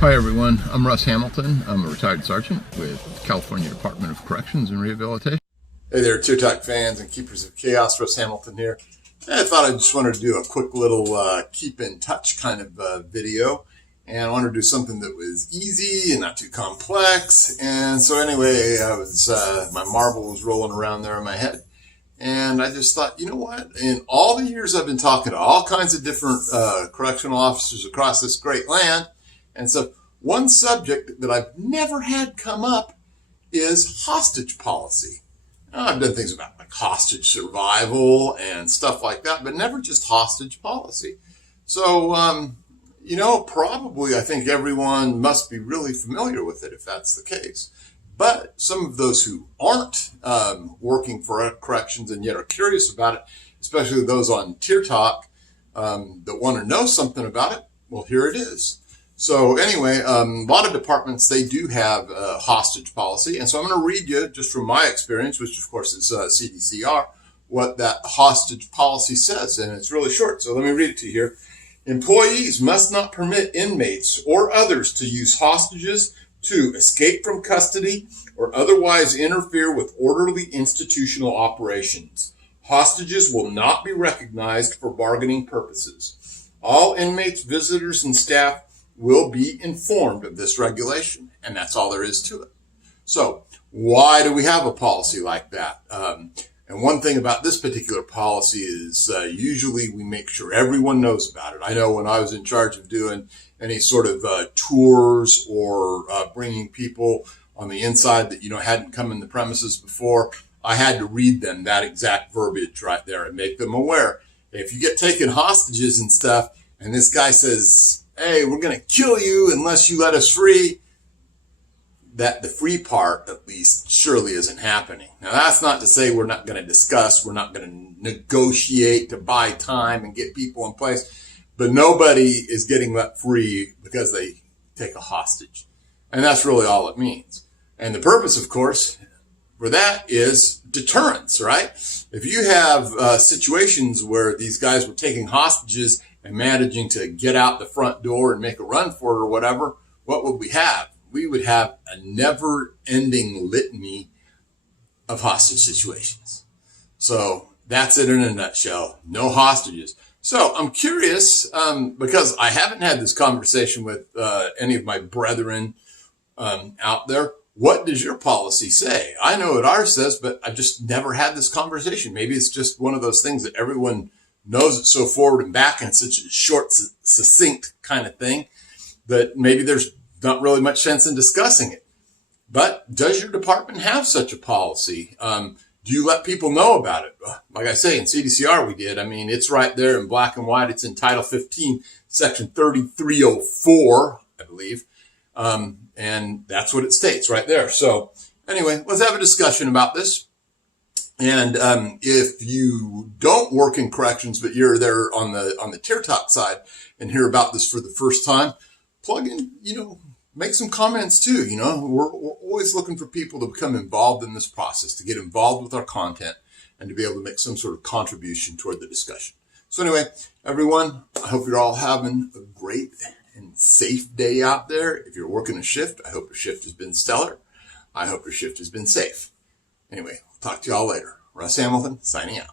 Hi everyone, I'm Russ Hamilton. I'm a retired sergeant with the California Department of Corrections and Rehabilitation. Hey there, Tier Talk fans and keepers of chaos. Russ Hamilton here. I thought I just wanted to do a quick little keep in touch kind of video. And I wanted to do something that was easy and not too complex. And so anyway, my marble was rolling around there in my head. And I just thought, you know what? In all the years I've been talking to all kinds of different correctional officers across this great land, and so one subject that I've never had come up is hostage policy. Now, I've done things about like hostage survival and stuff like that, but never just hostage policy. So, probably I think everyone must be really familiar with it if that's the case. But some of those who aren't working for corrections and yet are curious about it, especially those on Tier Talk that want to know something about it, well, here it is. So anyway, a lot of departments, they do have a hostage policy. And so I'm going to read you, just from my experience, which of course is CDCR, what that hostage policy says. And it's really short. So let me read it to you here. Employees must not permit inmates or others to use hostages to escape from custody or otherwise interfere with orderly institutional operations. Hostages will not be recognized for bargaining purposes. All inmates, visitors, and staff will be informed of this regulation, and that's all there is to it. So why do we have a policy like that? And one thing about this particular policy is usually we make sure everyone knows about it. I know when I was in charge of doing any sort of tours or bringing people on the inside that, hadn't come in the premises before, I had to read them that exact verbiage right there and make them aware. If you get taken hostages and stuff, and this guy says, hey, we're going to kill you unless you let us free, that the free part, at least, surely isn't happening. Now, that's not to say we're not going to discuss, we're not going to negotiate to buy time and get people in place, but nobody is getting let free because they take a hostage. And that's really all it means. And the purpose, of course, for that is deterrence, right? If you have situations where these guys were taking hostages and managing to get out the front door and make a run for it or whatever, what would we have? We would have a never-ending litany of hostage situations. So that's it in a nutshell. No hostages. So I'm curious, because I haven't had this conversation with any of my brethren out there. What does your policy say? I know what ours says, but I just never had this conversation. Maybe it's just one of those things that everyone knows it so forward and back, and it's such a short, succinct kind of thing that maybe there's not really much sense in discussing it. But does your department have such a policy? Do you let people know about it? Like I say, in CDCR we did. I mean, it's right there in black and white. It's in Title 15, Section 3304, I believe. And that's what it states right there. So anyway, let's have a discussion about this. And if you don't work in corrections, but you're there on the Tier Talk side and hear about this for the first time, plug in, make some comments too. We're always looking for people to become involved in this process, to get involved with our content, and to be able to make some sort of contribution toward the discussion. So anyway, everyone, I hope you're all having a great and safe day out there. If you're working a shift, I hope your shift has been stellar. I hope your shift has been safe. Anyway, talk to y'all later. Russ Hamilton, signing out.